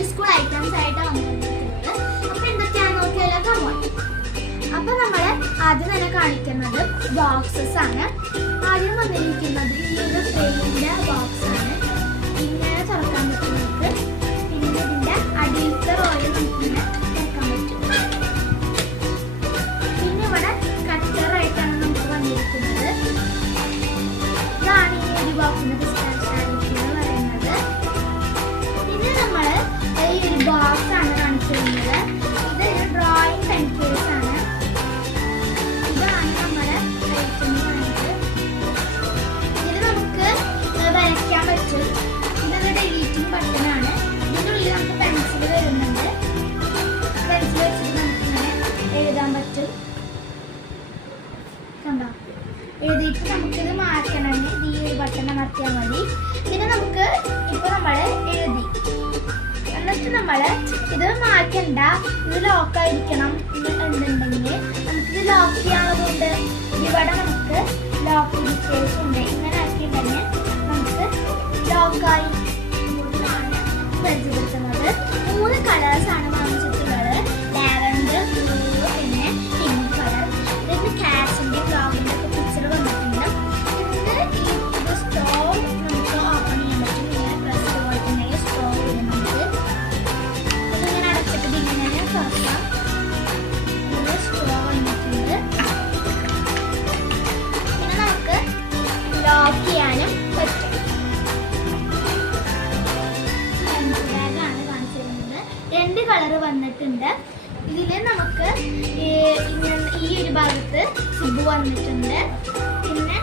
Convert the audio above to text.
To school items ആയിട്ട് വന്നിരിക്കുന്നത്. അപ്പൊ എന്തൊക്കെയാന്ന് നോക്കിയാലോ. അപ്പൊ നമ്മള് ആദ്യം തന്നെ കാണിക്കുന്നത് ബോക്സസ് ആണ്. ആദ്യം വന്നിരിക്കുന്നത് ഈ ഒരു ട്രെയിനിന്റെ ബോക്സ് ആണ്. ഇങ്ങനെ തുറക്കാൻ പറ്റും നമുക്ക്. പിന്നെ ഇതിന്റെ അടിയിലത്തെ റോയിൽ നമുക്കിങ്ങനെ തുറക്കാൻ പറ്റും. പിന്നെ ഇവിടെ കട്ടറായിട്ടാണ് നമുക്ക് വന്നിരിക്കുന്നത്. ഇതാണ് ഈ ഒരു ബോക്സിന്റെ സ്പെഷ്യാലിറ്റി എന്ന് പറയുന്നത്. പിന്നെ നമ്മള് ഈ ഒരു ബോക്സ് ആണ് കാണിച്ചിരുന്നത്. ഇതൊരു ഡ്രോയിങ് പെൻസിൽസ് ആണ്. ഇതാണ് നമ്മുടെ ഇതിൽ നമുക്ക് വരയ്ക്കാൻ പറ്റും. ഇതൊരു ഡിലീറ്റിംഗ് ബട്ടണാണ്. ഇതിനുള്ളിൽ നമുക്ക് പെൻസിൽ വരുന്നുണ്ട്. പെൻസിൽ വെച്ചിട്ട് നമുക്കിങ്ങനെ എഴുതാൻ പറ്റും. കണ്ടോ? എഴുതിയിട്ട് നമുക്കിത് മാറ്റണമെങ്കിൽ ഈ ഒരു ബട്ടൺ അമർത്തിയാൽ മതി. പിന്നെ നമുക്ക് ഇപ്പൊ നമ്മള് എഴുതി എന്നിട്ട് നമ്മള് ഇത് മാറ്റണ്ട, ഇത് ലോക്കായിരിക്കണം എന്നുണ്ടെങ്കിൽ നമുക്കിത് ലോക്ക് ചെയ്യാവുന്നതുകൊണ്ട് ഇവിടെ നമുക്ക് ലോക്ക് ഡീറ്റെയിൽസ് ഉണ്ട്. ഇങ്ങനെ ആക്കിയിട്ടുണ്ടെങ്കിൽ നമുക്ക് ലോക്കായി പരിചയപ്പെടുത്തുന്നത്. 3 കളേഴ്സാണ് വാങ്ങിച്ചിട്ടുള്ളത്. ലാവൻഡർ, ബ്ലൂ, പിന്നെ പിങ്ക് കളർ. ഇതിന് കാറ്റ്സിന്റെ ഡോഗിന്റെ ഒക്കെ പിക്ചർ വന്നിട്ടുണ്ട്. ഇതിന് ഈ സ്റ്റോ നമുക്ക് ഓപ്പൺ ചെയ്യാൻ പറ്റും. ഇങ്ങനെ പ്രസ് പോയിട്ടുണ്ടെങ്കിൽ സ്റ്റോ വരും. നമുക്ക് ഇതിങ്ങനെ അടച്ചിട്ട് ഇങ്ങനെ തുറക്കാം. ഇതിന് സ്റ്റോ വന്നിട്ടുണ്ട്. പിന്നെ നമുക്ക് ലോക്ക് ചെയ്യാനും പറ്റും. ബാഗാണ് കാണിച്ചിരുന്നത്. 2 കളർ വന്നിട്ടുണ്ട്. ഇതില് നമുക്ക് ഈ ഒരു ഭാഗത്ത് സിബ് വന്നിട്ടുണ്ട്. പിന്നെ